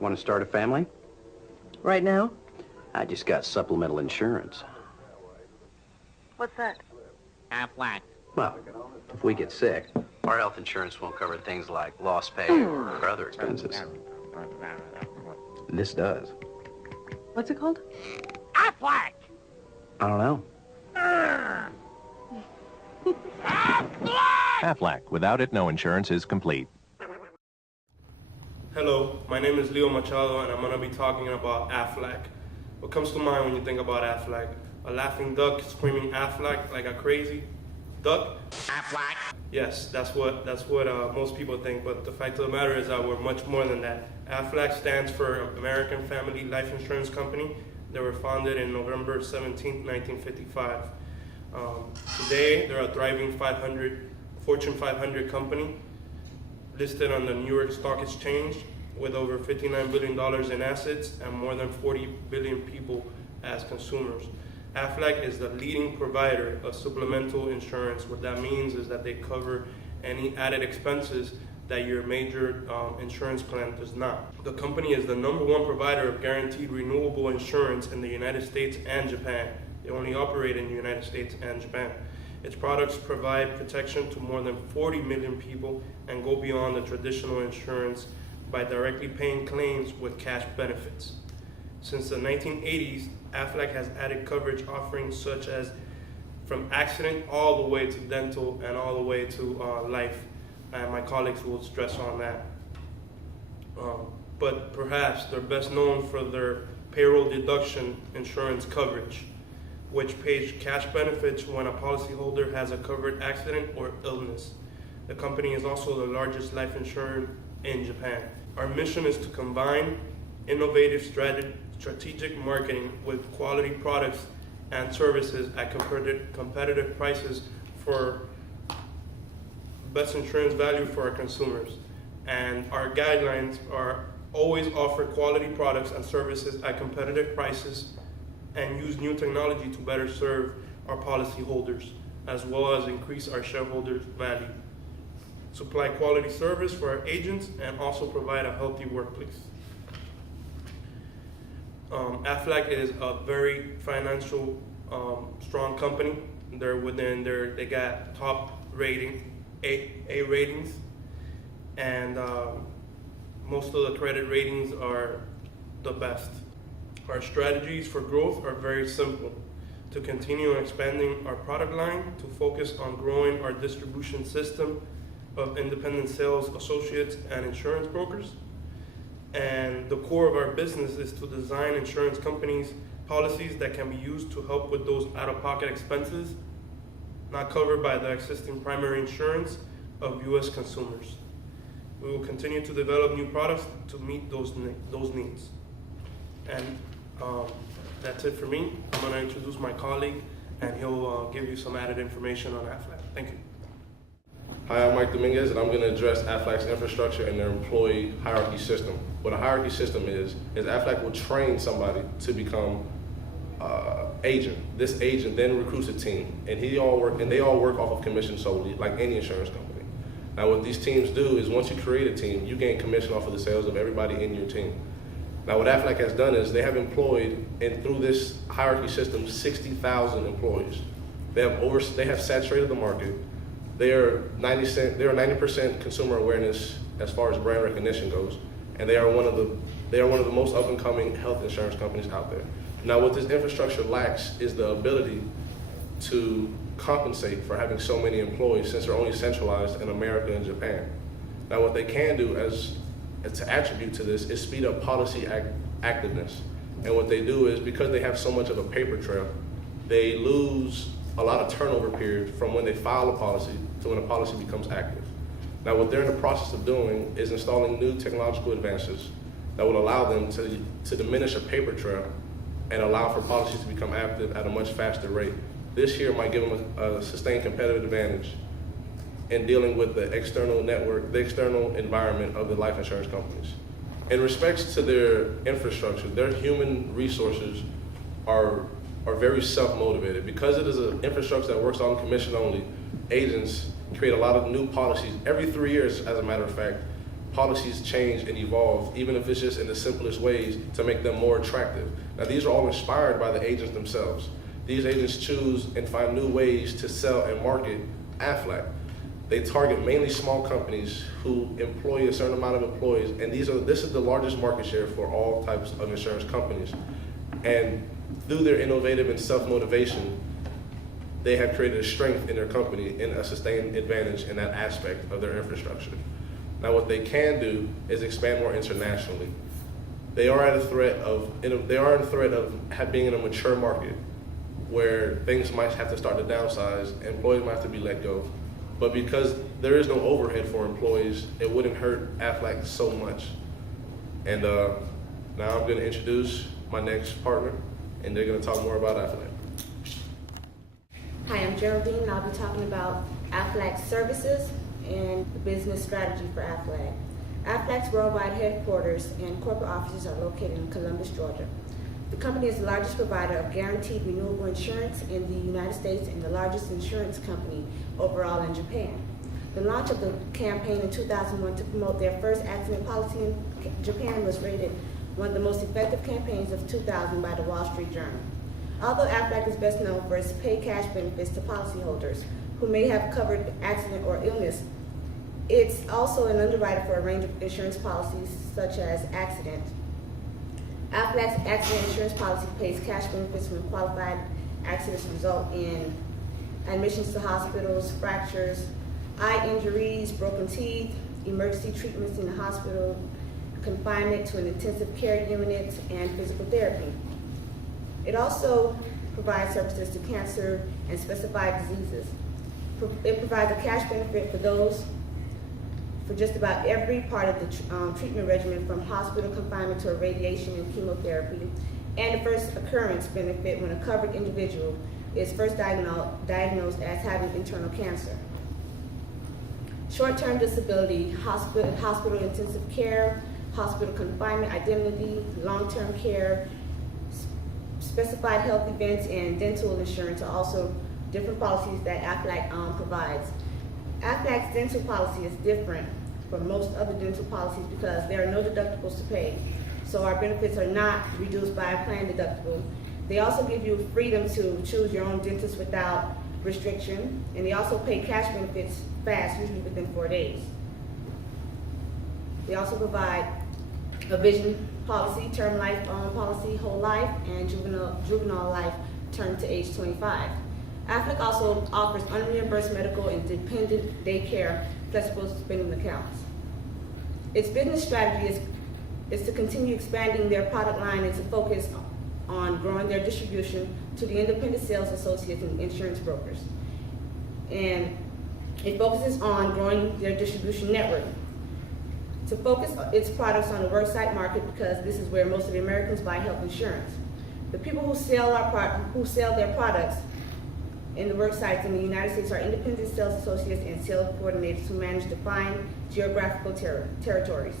Want to start a family? Right now? I just got supplemental insurance. What's that? AFLAC. Well, if we get sick, our health insurance won't cover things like lost pay or other expenses. This does. What's it called? AFLAC! I don't know. AFLAC. Without it, no insurance is complete. Hello, my name is Leo Machado, and I'm going to be talking about AFLAC. What comes to mind when you think about AFLAC? A laughing duck screaming AFLAC like a crazy duck? AFLAC. Yes, that's what most people think, but the fact of the matter is that we're much more than that. AFLAC stands for American Family Life Insurance Company. They were founded in November 17, 1955. Today, they're a thriving Fortune 500 company listed on the New York Stock Exchange with over $59 billion in assets and more than 40 billion people as consumers. AFLAC is the leading provider of supplemental insurance. What that means is that they cover any added expenses that your major insurance plan does not. The company is the #1 provider of guaranteed renewable insurance in the United States and Japan. They only operate in the United States and Japan. Its products provide protection to more than 40 million people and go beyond the traditional insurance by directly paying claims with cash benefits. Since the 1980s, AFLAC has added coverage offerings such as from accident all the way to dental and all the way to life, and my colleagues will stress on that. But perhaps they're best known for their payroll deduction insurance coverage, which pays cash benefits when a policyholder has a covered accident or illness. The company is also the largest life insurer in Japan. Our mission is to combine innovative strategic marketing with quality products and services at competitive prices for best insurance value for our consumers. And our guidelines are always offer quality products and services at competitive prices and use new technology to better serve our policyholders, as well as increase our shareholders' value. Supply quality service for our agents and also provide a healthy workplace. AFLAC is a very financial strong company. They got top rating, A ratings, and most of the credit ratings are the best. Our strategies for growth are very simple: to continue expanding our product line, to focus on growing our distribution system of independent sales associates and insurance brokers. And the core of our business is to design insurance companies' policies that can be used to help with those out-of-pocket expenses not covered by the existing primary insurance of U.S. consumers. We will continue to develop new products to meet those needs. And that's it for me. I'm going to introduce my colleague, and he'll give you some added information on AFLAC. Thank you. Hi, I'm Mike Dominguez, and I'm going to address AFLAC's infrastructure and their employee hierarchy system. What a hierarchy system is AFLAC will train somebody to become agent. This agent then recruits a team, and they all work off of commission solely, like any insurance company. Now, what these teams do is once you create a team, you gain commission off of the sales of everybody in your team. Now, what AFLAC has done is they have employed, and through this hierarchy system, 60,000 employees. They have saturated the market. They are 90% consumer awareness as far as brand recognition goes, and they are one of the most up and coming health insurance companies out there. Now, what this infrastructure lacks is the ability to compensate for having so many employees, since they're only centralized in America and Japan. Now, what they can do to attribute to this is speed up policy activeness. And what they do is, because they have so much of a paper trail, they lose a lot of turnover period from when they file a policy to when a policy becomes active. Now, what they're in the process of doing is installing new technological advances that will allow them to diminish a paper trail and allow for policies to become active at a much faster rate. This here might give them a sustained competitive advantage in dealing with the external network, the external environment of the life insurance companies. In respects to their infrastructure, their human resources are very self-motivated. Because it is an infrastructure that works on commission only, agents create a lot of new policies. Every 3 years, as a matter of fact, policies change and evolve, even if it's just in the simplest ways to make them more attractive. Now, these are all inspired by the agents themselves. These agents choose and find new ways to sell and market AFLAC. They target mainly small companies who employ a certain amount of employees, and this is the largest market share for all types of insurance companies. And through their innovative and self-motivation, they have created a strength in their company and a sustained advantage in that aspect of their infrastructure. Now, what they can do is expand more internationally. They are at a threat of being in a mature market where things might have to start to downsize, employees might have to be let go. But because there is no overhead for employees, it wouldn't hurt AFLAC so much. And now I'm going to introduce my next partner, and they're going to talk more about AFLAC. Hi, I'm Geraldine, and I'll be talking about AFLAC services and the business strategy for AFLAC. AFLAC's worldwide headquarters and corporate offices are located in Columbus, Georgia. The company is the largest provider of guaranteed renewable insurance in the United States and the largest insurance company overall in Japan. The launch of the campaign in 2001 to promote their first accident policy in Japan was rated one of the most effective campaigns of 2000 by the Wall Street Journal. Although AFLAC is best known for its pay cash benefits to policyholders who may have covered accident or illness, it's also an underwriter for a range of insurance policies such as accident. AFLAC's accident insurance policy pays cash benefits when qualified accidents result in admissions to hospitals, fractures, eye injuries, broken teeth, emergency treatments in the hospital, confinement to an intensive care unit, and physical therapy. It also provides services to cancer and specified diseases. It provides a cash benefit for just about every part of the treatment regimen, from hospital confinement to irradiation and chemotherapy, and the first occurrence benefit when a covered individual is first diagnosed as having internal cancer. Short-term disability, hospital intensive care, hospital confinement, indemnity, long-term care, specified health events, and dental insurance are also different policies that AFLAC provides. AFLAC's dental policy is different from most other dental policies because there are no deductibles to pay. So our benefits are not reduced by a plan deductible. They also give you freedom to choose your own dentist without restriction, and they also pay cash benefits fast, usually within 4 days. They also provide a vision policy, term life policy, whole life, and juvenile life term to age 25. AFLAC also offers unreimbursed medical and dependent daycare, flexible spending accounts. Its business strategy is to continue expanding their product line and to focus on growing their distribution to the independent sales associates and insurance brokers. And it focuses on growing their distribution network. To focus its products on the worksite market, because this is where most of the Americans buy health insurance. The people who sell their products in the work sites in the United States are independent sales associates and sales coordinators who manage defined geographical territories.